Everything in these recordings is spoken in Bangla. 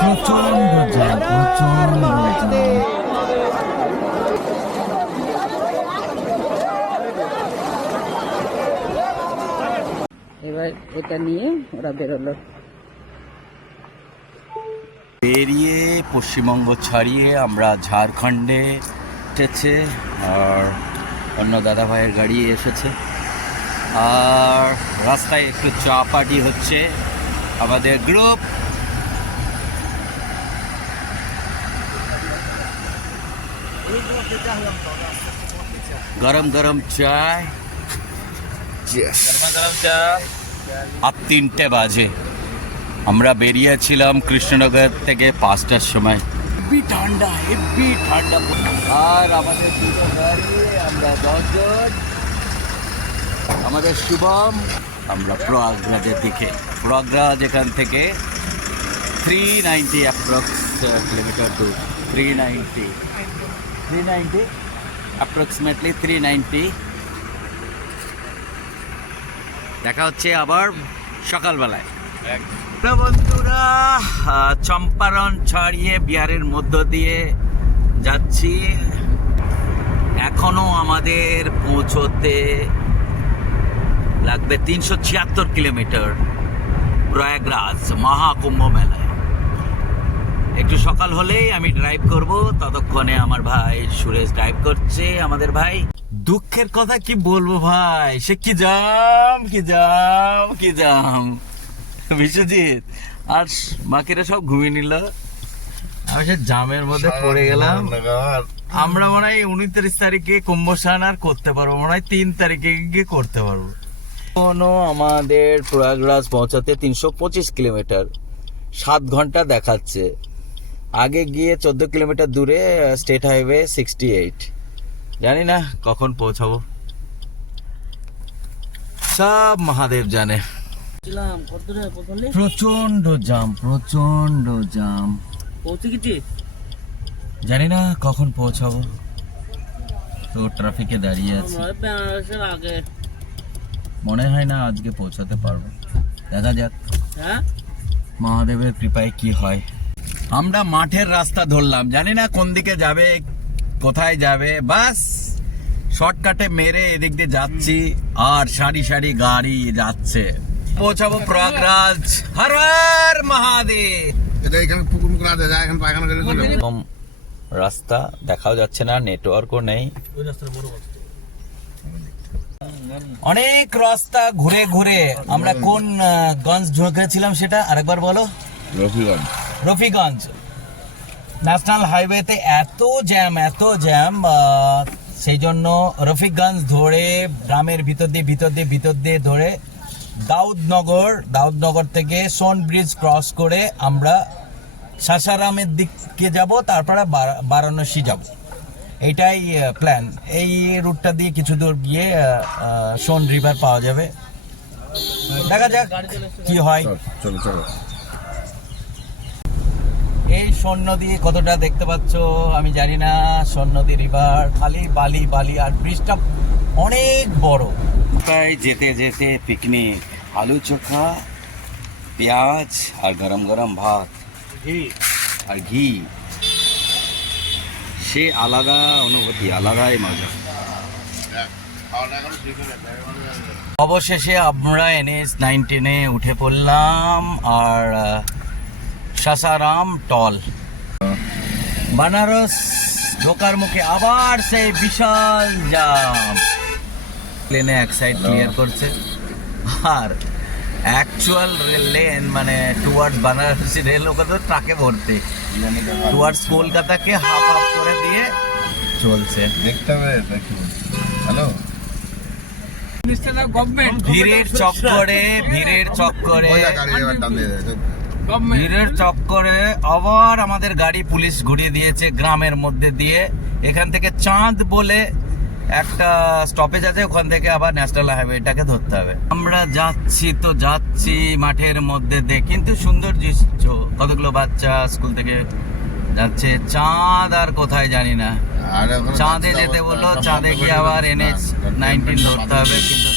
প্রচন্ড জ্যাম, প্রচন্ড জ্যাম। এবার এটা নিয়ে ওরা বেরোলো। বেরিয়ে পশ্চিমবঙ্গ ছাড়িয়ে আমরা ঝাড়খণ্ডে এসেছে, আর অন্য দাদা ভাইয়ের গাড়ি এসেছে, আর রাস্তায় একটু চা পার্টি হচ্ছে আমাদের গ্রুপ। গরম গরম চায়, আর 3টে বাজে। আমরা বেরিয়েছিলাম কৃষ্ণনগর থেকে 5টার সময়। হেব্বি ঠান্ডা, হেব্বি ঠান্ডা। আর আমাদের দুটো গাড়ি, আমরা 10 জন, আমাদের শুভম। আমরা প্রয়াগরাজের দিকে। প্রয়াগরাজ এখান থেকে 390 অ্যাপ্রক্স কিলোমিটার দূর। 390 অ্যাপ্রক্সিমেটলি 390। দেখা হচ্ছে আবার সকালবেলায়। বন্ধুরা, চম্পারণ ছাড়িয়ে বিহারের মধ্য দিয়ে যাচ্ছি। এখনো আমাদের পৌঁছতে লাগবে 376 কিলোমিটার প্রয়াগরাজ মহাকুম্ভ মেলায়। একটু সকাল হলেই আমি ড্রাইভ করব, ততক্ষণে আমার ভাই সুরেশ ড্রাইভ করছে। আমাদের ভাই, দুঃখের কথা কি বলবো ভাই, সে কি জাম, কি জাম, কি জাম। বিশ্বজিৎ আর বাকিরা সব ঘুমিয়ে নিল, আমি সে জামের মধ্যে পড়ে গেলাম। আমরা মনে হয় 29 তারিখে কুম্ভ স্নান আর করতে পারবো, মনে হয় 3 তারিখে গিয়ে করতে পারবো। আমাদের প্রয়াগরাজ পৌঁছাতে 325 কিলোমিটার, 7 ঘন্টা দেখাচ্ছে। আগে গিয়ে 14 কিলোমিটার দূরে স্টেট হাইওয়ে 68। জানি না কখন পৌঁছাবো, সব মহাদেব জানে। প্রচন্ড জাম, প্রচন্ড জাম। পৌঁছে গেছি, জানি না কখন পৌঁছাবো, তো ট্রাফিকে দাঁড়িয়ে আছি। মনে হয় না আজকে পৌঁছাতে পারবো, দেখা যাক মহাদেবের কৃপায় কি হয়। আমরা মাঠের রাস্তা ধরলাম, জানি না কোন দিকে যাবে, কোথায় যাবে। বাস শর্টকাটে মেরে এদিক দিয়ে যাচ্ছি, আর সারি সারি গাড়ি যাচ্ছে। পৌঁছাবো প্রয়াগরাজ। হর হর মহাদেব। রাস্তা দেখাও যাচ্ছে না, নেটওয়ার্কও নেই, অনেক রাস্তা ঘুরে ঘুরে। আমরা কোন গঞ্জ ঢুকেছিলাম সেটা আরেকবার বলো। রফিগঞ্জ ন্যাশনাল হাইওয়েতে এত জ্যাম, এত জ্যাম, সেই জন্য রফিগঞ্জ ধরে গ্রামের ভিতর দিয়ে ধরে দাউদনগর থেকে সোন ব্রিজ ক্রস করে আমরা সাসারামের দিকে যাব, তারপরে বারাণসী যাব। এইটাই প্ল্যান। এই রুটটা দিয়ে কিছু দূর গিয়ে সোন রিভার পাওয়া যাবে, দেখা যাক কি হয়। চলো চলো। এই সোন নদী কতটা দেখতে পাচ্ছ আমি জানি না। সোন নদী রিভার খালি বালি বালি, আর ব্রিজটা অনেক বড়। তাই যেতে যেতে পিকনিক, আলু চোখা, পেঁয়াজ আর গরম গরম ভাত আর ঘি, সে আলাদা অনুভূতি, আলাদাই মজা। অবশেষে আমরা NH 19-এ উঠে পড়লাম, আর সাসারাম টল। বানারস ঢোকার মুখে আবার সেই বিশাল জাম। প্লেনে এক সাইড ক্লিয়ার করছে, আর অ্যাকচুয়াল লেন মানে টুয়ার্ডস বানারসি রেল, ওকে তো ট্রাকে ভর্তি। টুয়ার্ডস কলকাতাকে হাফ হাফ করে দিয়ে চলছে। দেখতে হবে। হ্যালো, ভিড়ের চক্করে আবার আমাদের গাড়ি পুলিশ ঘুরিয়ে দিয়েছে গ্রামের মধ্যে দিয়ে। এখান থেকে চাঁদ বলে একটা স্টপেজ আছে, ওখান থেকে আবার ন্যাশনাল হাইওয়েটাকে ধরতে হবে। আমরা যাচ্ছি মাঠের মধ্যে দিয়ে, কিন্তু সুন্দর দৃশ্য। কতগুলো বাচ্চা স্কুল থেকে যাচ্ছে। চাঁদ আর কোথায় জানি না, চাঁদে যেতে বললো, চাঁদে গিয়ে আবার NH 19 ধরতে হবে, কিন্তু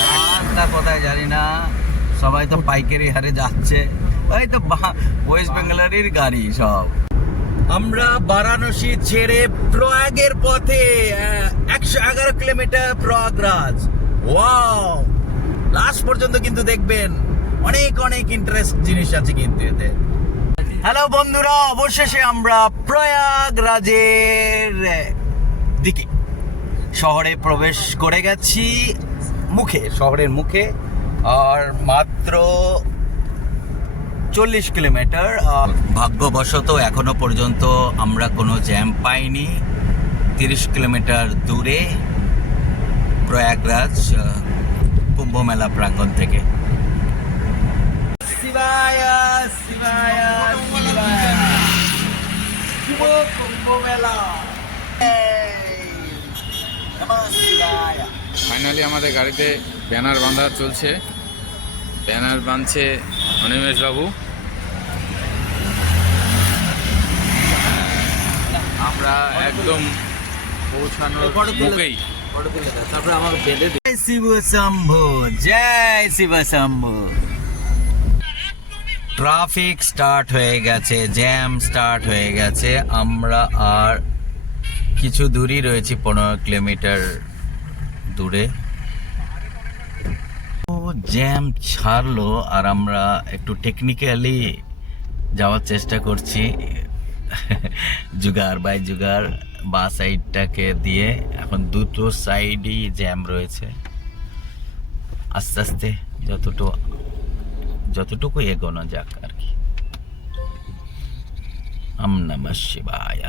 চাঁদটা কোথায় জানি না। সবাই তো পাইকারি হারে যাচ্ছে, ওই তো ওয়েস্ট বেঙ্গলের গাড়ি সব। আমরা বারাণসী ছেড়ে প্রয়াগের পথে 111 কিলোমিটার প্রয়াগরাজ। ওয়াও, লাস্ট পর্যন্ত কিন্তু দেখবেন, অনেক অনেক ইন্টারেস্ট জিনিস আছে কিন্তু এতে। হ্যালো বন্ধুরা, অবশেষে আমরা প্রয়াগরাজের দিকে শহরে প্রবেশ করে গেছি, শহরের মুখে। আর মাত্র 40 কিলোমিটার। ভাগ্যবশত এখনো পর্যন্ত আমরা কোনো জ্যাম পাইনি। 30 কিলোমিটার দূরে প্রয়াগরাজ কুম্ভ মেলা প্রাঙ্গণ থেকে। শিবায়া শিবায়া শিবায়া, শুভ কুম্ভ মেলা। ফাইনালি আমাদের গাড়িতে ব্যানার বাঁধা চলছে, ব্যানার বাঁধছে অনিমেষ বাবু। আমরা একদম পৌঁছানোর মুখেই। তারপরে আমার বেঁধে জয় শিব শম্ভু, জয় শিব শম্ভু। ট্রাফিক স্টার্ট হয়ে গেছে, জ্যাম স্টার্ট হয়ে গেছে। আমরা আর কিছু দূরই রয়েছি, 15 কিলোমিটার দূরে। জ্যাম ছাড়লো আর আমরা একটু টেকনিক্যালি যাওয়ার চেষ্টা করছি, জুগার বাই জুগার। বা সাইডটাকে দিয়ে এখন দুটো সাইডই জ্যাম রয়েছে। আস্তে আস্তে যতটুকু এগোনো যাক আর কি। ওম নমঃ শিবায়।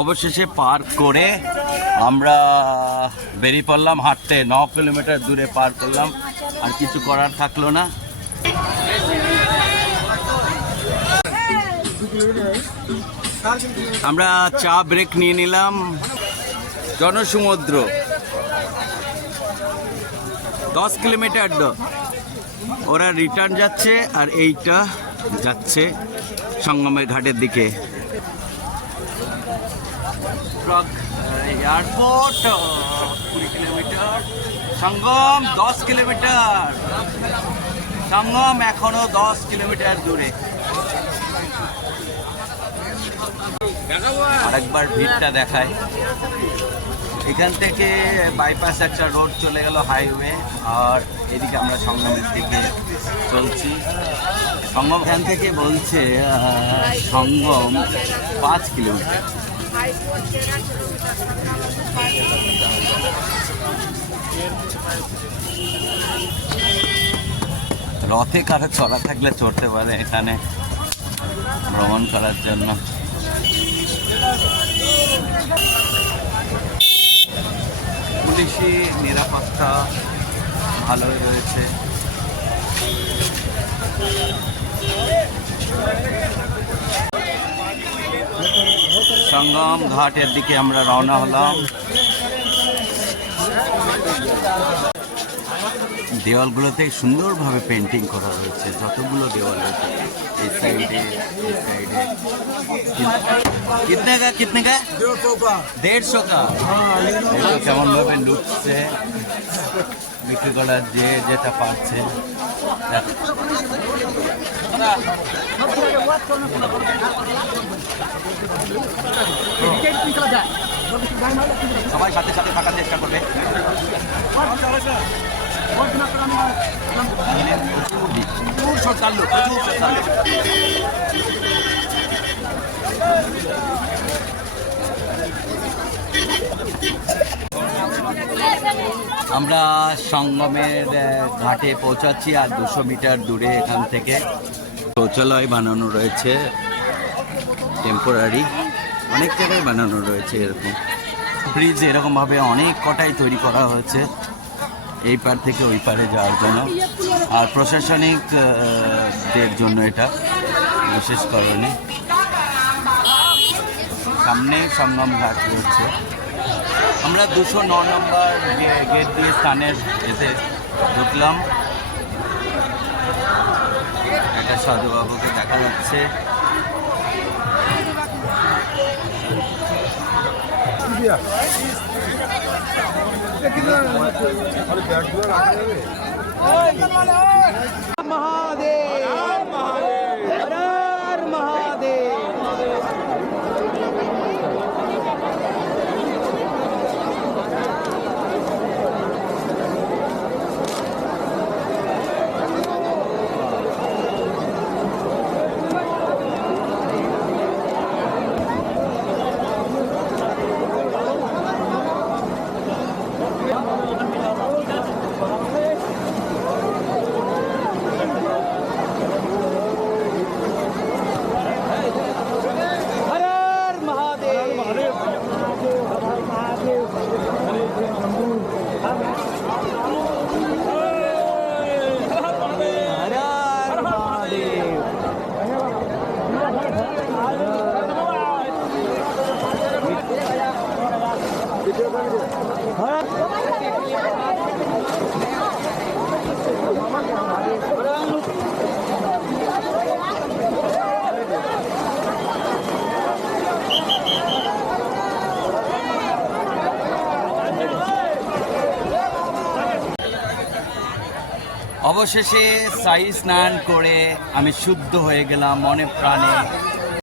অবশেষে পার্ক করে আমরা বেরিয়ে পড়লাম হাঁটতে। 9 কিলোমিটার দূরে পার করলাম, আর কিছু করার থাকলো না। আমরা চা ব্রেক নিয়ে নিলাম। জনসমুদ্র 10 কিলোমিটার, ওরা রিটার্ন যাচ্ছে আর এইটা যাচ্ছে সঙ্গমের ঘাটের দিকে। এয়ারপোর্ট 20 কিলোমিটার, সঙ্গম 10 কিলোমিটার। সঙ্গম এখনো 10 কিলোমিটার দূরে। আরেকবার ভিড়টা দেখায়। এখান থেকে বাইপাস একটা রোড চলে গেল, হাইওয়ে। আর এদিকে আমরা সঙ্গমের দিকে চলছি। সঙ্গম এখান থেকে বলছে সঙ্গম 5 কিলোমিটার। রথে কারো চড়া থাকলে চড়তে পারে এখানে ভ্রমণ করার জন্য। পুলিশি নিরাপত্তা ভালোই রয়েছে। সঙ্গম ঘাটের দিকে আমরা রওনা হলাম। দেওয়ালগুলোতে সুন্দরভাবে পেন্টিং করা রয়েছে, যতগুলো দেওয়াল রয়েছে। এই সাইডে, এই সাইডে। কিতনে কা 150 কা। কেমন ভাবে লুটছে, বিক্রি করার যে যেটা পাচ্ছে। সবাই সাথে সাথে থাকার চেষ্টা করবে। প্রচুর শ্রদ্ধালু, প্রচুর শ্রদ্ধালু। আমরা সঙ্গমের ঘাটে পৌঁছাচ্ছি, আর 200 মিটার দূরে এখান থেকে শৌচালয় বানানো রয়েছে টেম্পোরারি। অনেক জায়গায় বানানো রয়েছে এরকম ব্রিজ, এরকমভাবে অনেক কটাই তৈরি করা হয়েছে এই পার থেকে ওই পারে যাওয়ার জন্য। আর প্রশাসনিক দের জন্য এটা বিশেষ কারণে। সামনে সঙ্গম ঘাট রয়েছে। আমরা 209 নম্বর গেট দিয়ে স্থানের এতে ঢুকলাম। একটা সাধুবাবুকে দেখা যাচ্ছে। অবশেষে সাই স্নান করে আমি শুদ্ধ হয়ে গেলাম মনে প্রাণে।